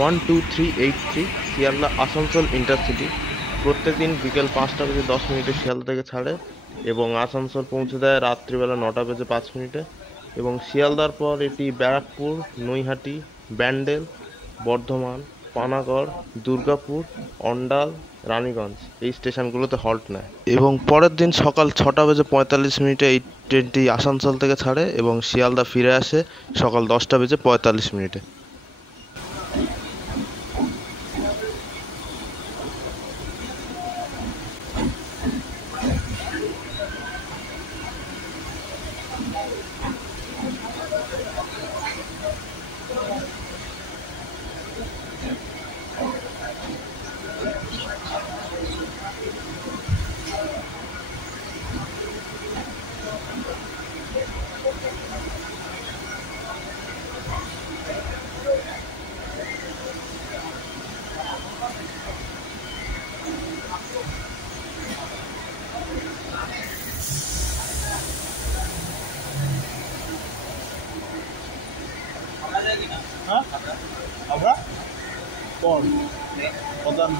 12383 শিয়ালদা আসানসোল ইন্টারসিটি প্রত্যেকদিন বিকেল 5টা বেজে 10 মিনিটে শিয়ালদা থেকে ছাড়ে এবং আসানসোল পৌঁছে দেয় রাত্রিবেলা 9টা বেজে 5 মিনিটে। এবং শিয়ালদার পর এটি ব্যারাকপুর, নৈহাটি, ব্যান্ডেল, বর্ধমান, পানাগড়, দুর্গাপুর, অন্ডাল, রানীগঞ্জ এই স্টেশনগুলোতে হল্ট নেয়। এবং পরের দিন সকাল 6টা বেজে 45 মিনিটে এই ট্রেনটি আসানসোল থেকে ছাড়ে এবং শিয়ালদা ফিরে আসে সকাল 10টা বেজে 45 মিনিটে। হ্যাঁ আমরা কোন প্রধান